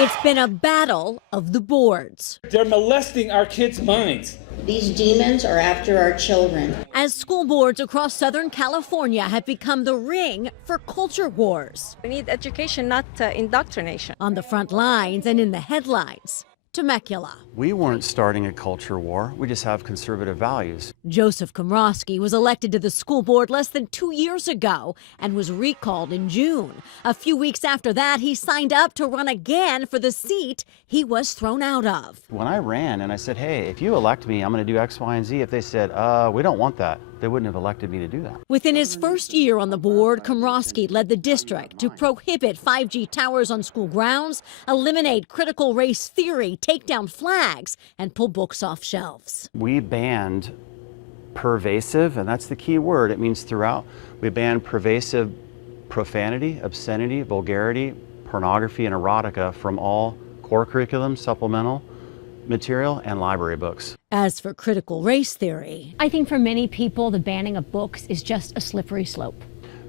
It's been a battle of the boards. They're molesting our kids' minds. These demons are after our children. As school boards across Southern California have become the ring for culture wars. We need education, not indoctrination. On the front lines and in the headlines, Temecula. We weren't starting a culture war. We just have conservative values. Joseph Komrosky was elected to the school board less than 2 years ago and was recalled in June. A few weeks after that, he signed up to run again for the seat he was thrown out of. When I ran and I said, hey, if you elect me, I'm going to do X, Y, and Z. If they said, we don't want that, they wouldn't have elected me to do that. Within his first year on the board, Komrosky led the district to prohibit 5G towers on school grounds, eliminate critical race theory, take down flags, and pull books off shelves. We banned pervasive, and that's the key word, it means throughout. We banned pervasive profanity, obscenity, vulgarity, pornography, and erotica from all core curriculum, supplemental material, and library books. As for critical race theory, I think for many people, the banning of books is just a slippery slope.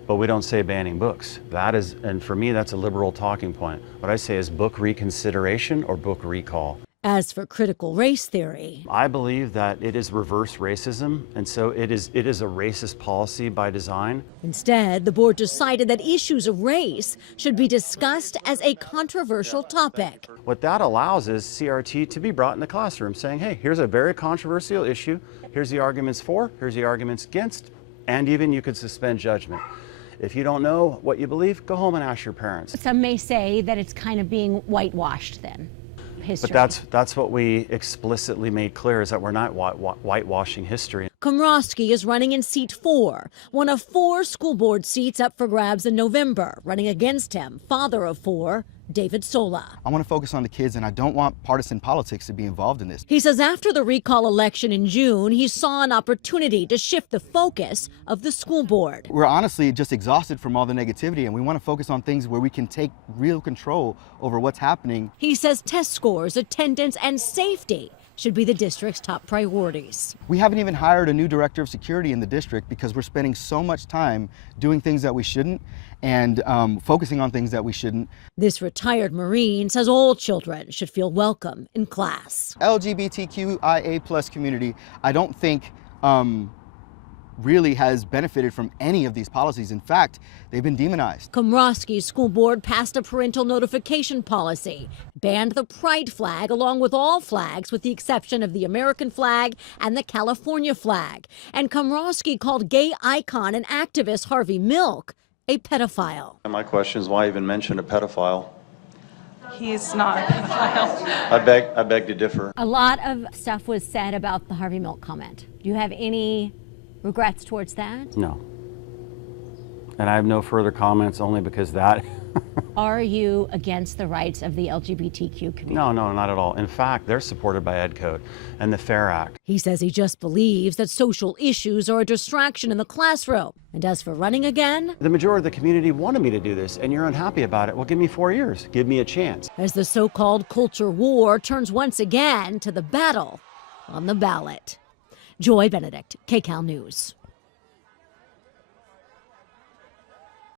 But we don't say banning books. That is, and for me, that's a liberal talking point. What I say is book reconsideration or book recall. As for critical race theory, I believe that it is reverse racism, and so it is a racist policy by design. instead, the board decided that issues of race should be discussed as a controversial topic. What that allows is CRT to be brought in the classroom saying, hey, here's a very controversial issue. Here's the arguments for, here's the arguments against, and even you could suspend judgment. If you don't know what you believe, go home and ask your parents. Some may say that it's kind of being whitewashed then. History. But that's what we explicitly made clear, is that we're not whitewashing history. Komrosky is running in seat 4, one of 4 school board seats up for grabs in November. Running against him, father of 4, David Sola. I want to focus on the kids, and I don't want partisan politics to be involved in this. He says after the recall election in June, he saw an opportunity to shift the focus of the school board. We're honestly just exhausted from all the negativity, and we want to focus on things where we can take real control over what's happening. He says test scores, attendance, and safety should be the district's top priorities. We haven't even hired a new director of security in the district because we're spending so much time doing things that we shouldn't and focusing on things that we shouldn't. This retired Marine says all children should feel welcome in class. LGBTQIA+ community, I don't think really has benefited from any of these policies. In fact, they've been demonized. Komrosky's school board passed a parental notification policy, banned the pride flag along with all flags with the exception of the American flag and the California flag. And Komrosky called gay icon and activist Harvey Milk a pedophile. And my question is, why even mention a pedophile? He's not a pedophile. I beg to differ. A lot of stuff was said about the Harvey Milk comment. Do you have any regrets towards that? No. And I have no further comments, only because that. Are you against the rights of the LGBTQ community? No, not at all. In fact, they're supported by Ed Code and the FAIR Act. He says he just believes that social issues are a distraction in the classroom. And as for running again, The majority of the community wanted me to do this, and you're unhappy about it. Well, give me 4 years. Give me a chance. as the so-called culture war turns once again to the battle on the ballot. Joy Benedict, KCAL News.